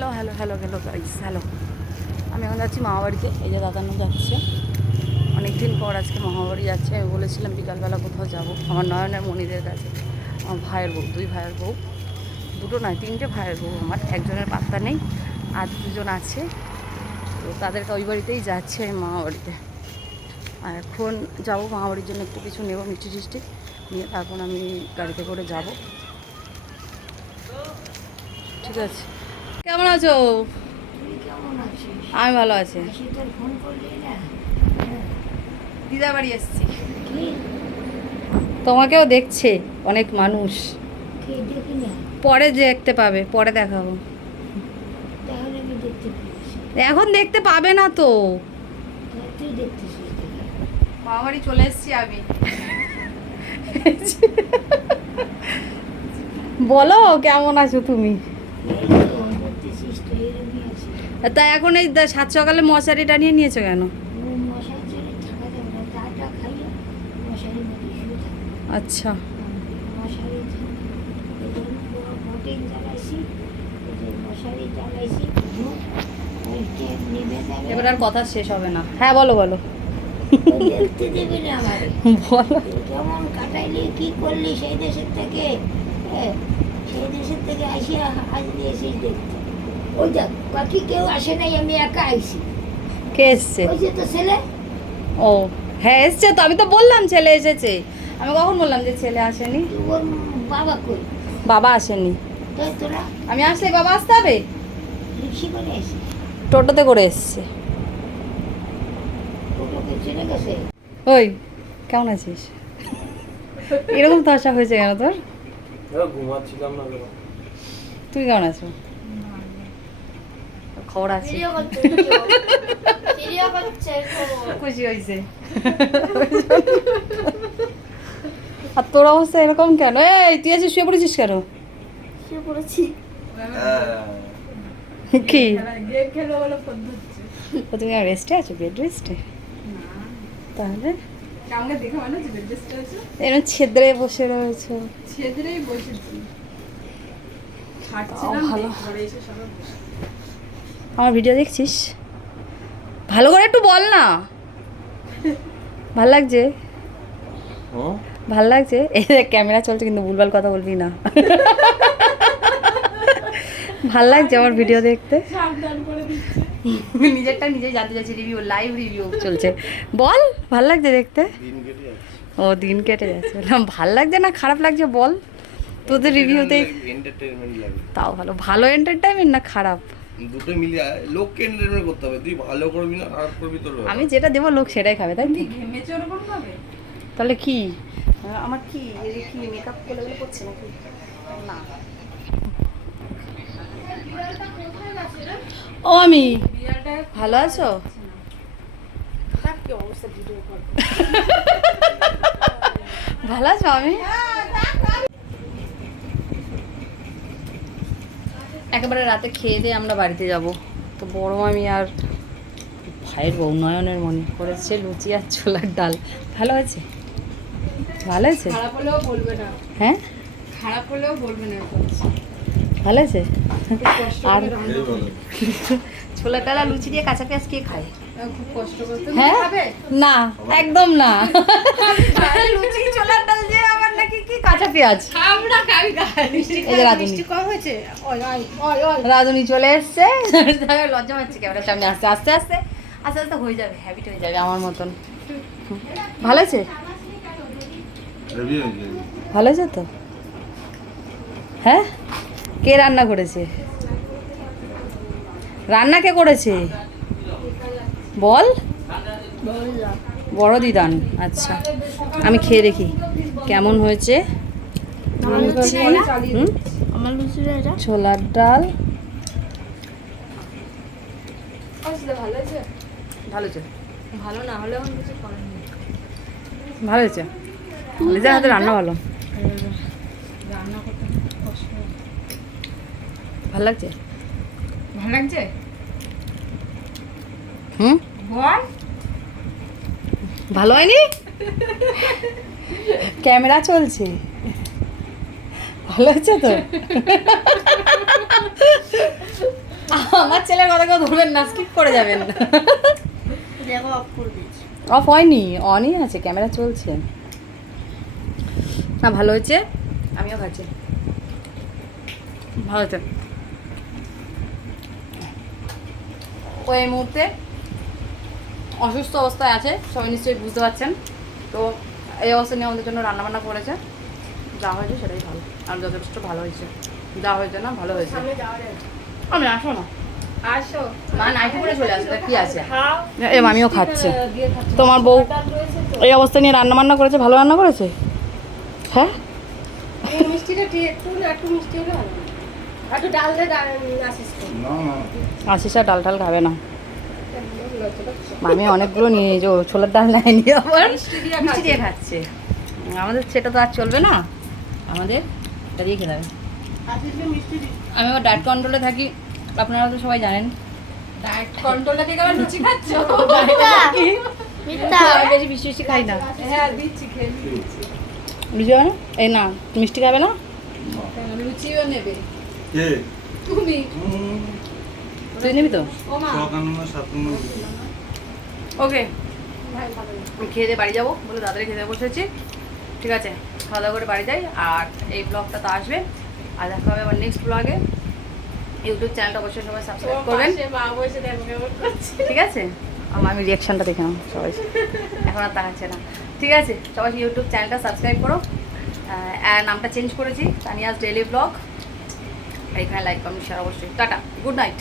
Hello hello hello hello guys hello আমি এখন যাচ্ছি মামাবাড়িতে। এই যে দাদানো যাচ্ছে। অনেক দিন পর আজকে মামাবাড়ি যাচ্ছে। আমি বলেছিলাম বিকালবেলা কোথাও যাব। আমার নয়নের মণিদের কাছে। আমার ভাইয়ের বউ, দুই ভাইয়ের বউ। দুটো নয়, তিনটে ভাইয়ের বউ আমার। একজনের পাত্তা নেই। আর দুজন আছে। তো তাদেরকে ওই বাড়িতেই যাচ্ছে আমি মামাবাড়িতে। আর এখন যাব মামাবাড়ির জন্য। একটু কিছু নেব মিষ্টি টিষ্টি। নিয়ে তারপর আমি গাড়িতে করে যাব। ঠিক আছে। কেমন আছো? আমি ভালো আছি। দিদা বাড়ি এসছি। তোমাকেও দেখছে অনেক মানুষ। পরে দেখতে পাবে, পরে দেখাবো। এখন দেখতে পাবে না তো। তুই দেখতেছিস দেখি মামা বাড়ি চলে এসছি আমি। বলো, কেমন আছো তুমি এই তো দেখতেছিস তো এরকমই আছি তা এখন এই সাত সকালে মশারিটা নিয়ে নিয়েছো কেন? মশারি মশারি আচ্ছা। মশারি মশারি এবার আর কথা শেষ হবে না। হ্যাঁ বলো বলো। দেখতে দেবে বলো। কেমন কাটাইলি কি করলি সেই দেশের থেকে হ্যাঁ, সেই দেশের থেকে আসি আজ দিয়ে এসেছিস দেখতে। ওই দেখ বাকি কেউ আসে নাই আমি একা আইছি। কে এসছে? ওই যে তো ছেলে? ও হ্যাঁ এসছে তো আমি তো বললাম ছেলে এসেছে। আমি কখন বললাম যে ছেলে আসেনি? ওর বাবা কই? বাবা আসেনি। তাই তোরা? আমি আসলে বাবা আসতে হবে? রিক্সি করে আসি। টোটোতে করে এসছে। ওটাকে চলে গেছে? ওই কেমন আছিস? এরকম তো আশা হয়েছে কেন তোর? ঘুমাচ্ছিলাম না তুই কেমন আছো? খবর আছে খুশি হয়েছে আর তোর অবস্থা এরকম কেন এই তুই আছিস শুয়ে পড়েছিস কেন কি ও তুমি আর রেস্টে আছো বেড রেস্টে তাহলে মনে এরকম ছেদ্রে বসে রয়েছো ছেদরেই বসেছি ভালো। ঘরে এসে সবাই বসে আমার ভিডিও দেখছিস? ভালো করে একটু বল না। ভালো লাগছে? ভালো লাগছে? এই দেখ ক্যামেরা চলছে কিন্তু ভুলভাল কথা বলবি না। ভালো লাগছে আমার ভিডিও দেখতে? সাবধান করে দিচ্ছে। নিজেরটা নিজে জানতে চাইছি রিভিউ লাইভ রিভিউ চলছে। বল ভালো লাগছে দেখতে? দিন কেটে যাচ্ছে। ও দিন কেটে যাচ্ছে। বললাম ভালো লাগছে না খারাপ লাগছে? বল। তোদের রিভিউতে তাও ভালো। ভালো এন্টারটেনমেন্ট না খারাপ? দুটো মিলিয়ে লোককে এন্টারটেনমেন্ট করতে হবে। তুই ভালো করবি না খারাপ করবি তোর আমি যেটা দেবো লোক সেটাই খাবে তাই তো? কি ঘেমেছে ওরকম তাহলে কি? আমার কি কি মেকআপ করে গেলে করছে নাকি? না। ও আমি? ভালো আছো? ভালো আছো আমি? একেবারে রাতে খেয়ে দিয়ে আমরা বাড়িতে যাব। তো বড় মামি আর ভাইয়ের বউ নয়নের মনে করেছে লুচি আর ছোলার ডাল। ভালো আছে? ভালো আছে? খারাপ হলেও বলবে না। হ্যাঁ? খারাপ হলেও বলবে না ভালো আছে? আর। ছোলার ডাল আর লুচি দিয়ে কাঁচা পেঁয়াজ কে খায়? খুব কষ্ট করে। হ্যাঁ? না একদম না। লুচি ছোলার কাঁচা পেঁয়াজ। রাঁধুনি। মিষ্টি কম হয়েছে? ওই ওই ওই ওই। রাধুনি চলে এসছে। লজ্জা পাচ্ছে ক্যামেরার সামনে আসতে আস্তে আস্তে আস্তে আস্তে হয়ে যাবে হ্যাবিট হয়ে যাবে আমার মতন। ভালো আছে? ভালো আছে তো? হ্যাঁ? কে রান্না করেছে? রান্না কে করেছে? বল। বড় দিদান আচ্ছা আমি খেয়ে দেখি কেমন হয়েছে লুচি হুম? আমার লুচিটা এটা ছোলার ডাল। ভালো আছে ভালো হয়েছে। ভালো না হলে এখন কিছু ভালো হয়েছে। নিজের হাতে রান্না ভালো। রান্না করতে ভালো লাগছে? ভালো লাগছে? হুম? বল। ভালো হয়নি? ক্যামেরা চলছে। ভালো হচ্ছে তো? করবেন না স্কিপ করে যাবেন। দেখো অফ করে দিয়েছি। অফ হয়নি অনই আছে ক্যামেরা চলছে। না ভালো হয়েছে। আমিও খাচ্ছি ভালো হয়েছে। ও এই মুহূর্তে অসুস্থ অবস্থায় আছে সবাই নিশ্চয়ই বুঝতে পারছেন। তো এই অবস্থা নিয়ে আমাদের জন্য রান্নাবান্না করেছে। যা হয়েছে সেটাই ভালো। আর যথেষ্ট ভালো হয়েছে। যা হয়েছে না ভালো হয়েছে। আমি আসো না। আসো। মা নাইটি পরে চলে আসবে কি আছে? এ আমিও খাচ্ছে। তোমার বউ এই অবস্থা নিয়ে রান্না বান্না করেছে ভালো রান্না করেছে? হ্যাঁ? মিষ্টিটা একটু একটু মিষ্টি হলে হয়। আশিস আর ডাল টাল খাবে না। আমি অনেকগুলো নিয়ে যে ও ছোলার ডাল নেয়নি আবার। মিষ্টি দিয়ে। খাচ্ছে। আমাদের সেটা তো আর চলবে না। আমাদের এটা দিয়ে খেতে হবে। আমি আবার ডায়েট কন্ট্রোলে থাকি আপনারা তো সবাই জানেন। ডায়েট কন্ট্রোলটা থেকে আবার লুচি খাচ্ছ? বেশি মিষ্টি মিষ্টি খাই না। হ্যাঁ দিচ্ছি খেয়ে দিচ্ছি বুঝতে পারো এই না মিষ্টি খাবে না? লুচিও নেবে। তুমি। তুই নিবি তো? ওকে। খেয়ে দিয়ে বাড়ি যাব বলে তাড়াতাড়ি খেতে বসেছি। ঠিক আছে খাওয়া দাওয়া করে বাড়ি যাই আর এই ব্লগটা তো আসবে। আর দেখা হবে আবার নেক্সট ব্লগে ইউটিউব চ্যানেলটা অবশ্যই সবাই সাবস্ক্রাইব করবেন। ঠিক আছে? আমার আমি রিয়াকশানটা দেখে নাও সবাই। এখন আর তাকাচ্ছে না। ঠিক আছে সবাই ইউটিউব চ্যানেলটা সাবস্ক্রাইব করো। নামটা চেঞ্জ করেছি তানিয়াস ডেলি ব্লগ এখানে লাইক কমেন্ট শেয়ার অবশ্যই। Tata good night